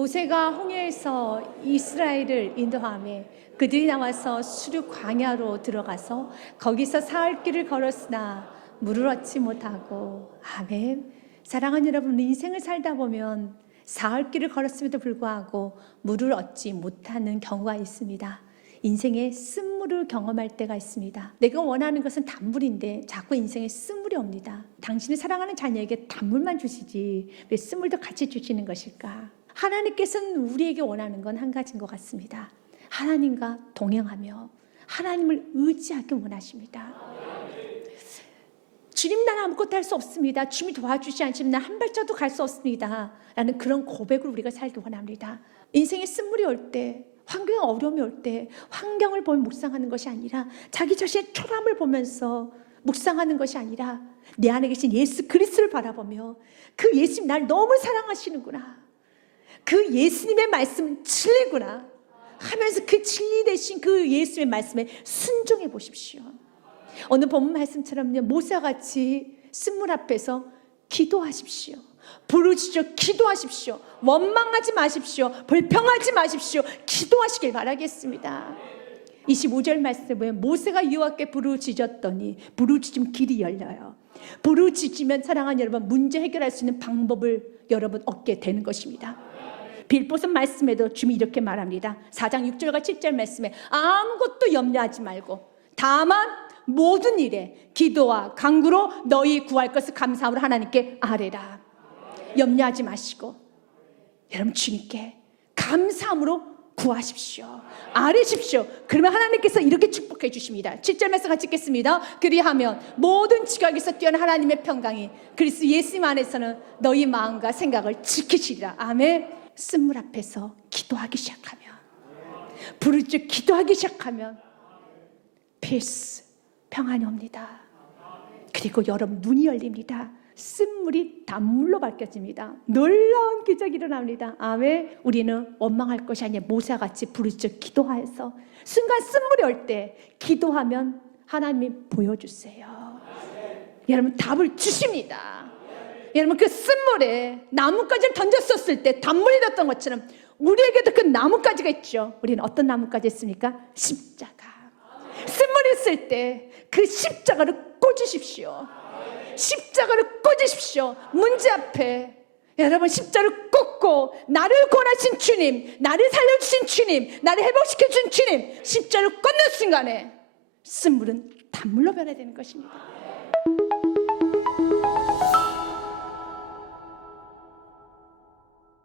모세가 홍해에서 이스라엘을 인도함에 그들이 나와서 수륙 광야로 들어가서 거기서 사흘 길을 걸었으나 물을 얻지 못하고 아멘. 사랑하는 여러분, 인생을 살다 보면 사흘 길을 걸었음에도 불구하고 물을 얻지 못하는 경우가 있습니다. 인생에 쓴물을 경험할 때가 있습니다. 내가 원하는 것은 단물인데 자꾸 인생에 쓴물이 옵니다. 당신이 사랑하는 자녀에게 단물만 주시지 왜 쓴물도 같이 주시는 것일까? 하나님께서는 우리에게 원하는 건 한 가지인 것 같습니다. 하나님과 동행하며 하나님을 의지하기 원하십니다. 주님 나는 아무것도 할 수 없습니다. 주님이 도와주지 않으시면 난 한 발자도 갈 수 없습니다. 라는 그런 고백을 우리가 살기 원합니다. 인생에 쓴물이 올 때, 환경에 어려움이 올 때, 환경을 보며 묵상하는 것이 아니라 자기 자신의 초람을 보면서 묵상하는 것이 아니라 내 안에 계신 예수 그리스도를 바라보며 그 예수님 날 너무 사랑하시는구나. 그 예수님의 말씀은 진리구나. 하면서 그 진리 대신 그 예수의 말씀에 순종해 보십시오. 오늘 본문 말씀처럼요 모세와 같이 쓴물 앞에서 기도하십시오. 부르짖어 기도하십시오. 원망하지 마십시오. 불평하지 마십시오. 기도하시길 바라겠습니다. 25절 말씀에 모세가 여호와께 부르짖었더니 부르짖음 길이 열려요. 부르짖으면 사랑하는 여러분 문제 해결할 수 있는 방법을 여러분 얻게 되는 것입니다. 빌보선 말씀에도 주님이 이렇게 말합니다. 4장 6절과 7절 말씀에 아무것도 염려하지 말고 다만 모든 일에 기도와 간구로 너희 구할 것을 감사함으로 하나님께 아뢰라. 염려하지 마시고 여러분 주님께 감사함으로 구하십시오. 아뢰십시오. 그러면 하나님께서 이렇게 축복해 주십니다. 7절 말씀 같이 읽겠습니다. 그리하면 모든 지각에서 뛰어난 하나님의 평강이 그리스도 예수님 안에서는 너희 마음과 생각을 지키시리라. 아멘. 쓴물 앞에서 기도하기 시작하면 부르짖어 기도하기 시작하면 필스 평안이 옵니다. 그리고 여러분 눈이 열립니다. 쓴물이 단물로 바뀌어집니다. 놀라운 기적이 일어납니다. 아멘. 우리는 원망할 것이 아니라 모세와 같이 부르짖어 기도하여서 순간 쓴물이 올 때 기도하면 하나님이 보여주세요. 여러분 답을 주십니다. 여러분 그 쓴물에 나뭇가지를 던졌었을 때 단물이 됐던 것처럼 우리에게도 그 나뭇가지가 있죠. 우리는 어떤 나뭇가지 있습니까? 십자가. 쓴물이 있을 때 그 십자가를 꽂으십시오. 십자가를 꽂으십시오. 문제 앞에 여러분 십자를 꽂고 나를 권하신 주님, 나를 살려주신 주님, 나를 회복시켜 준 주님 십자를 꽂는 순간에 쓴물은 단물로 변해야 되는 것입니다.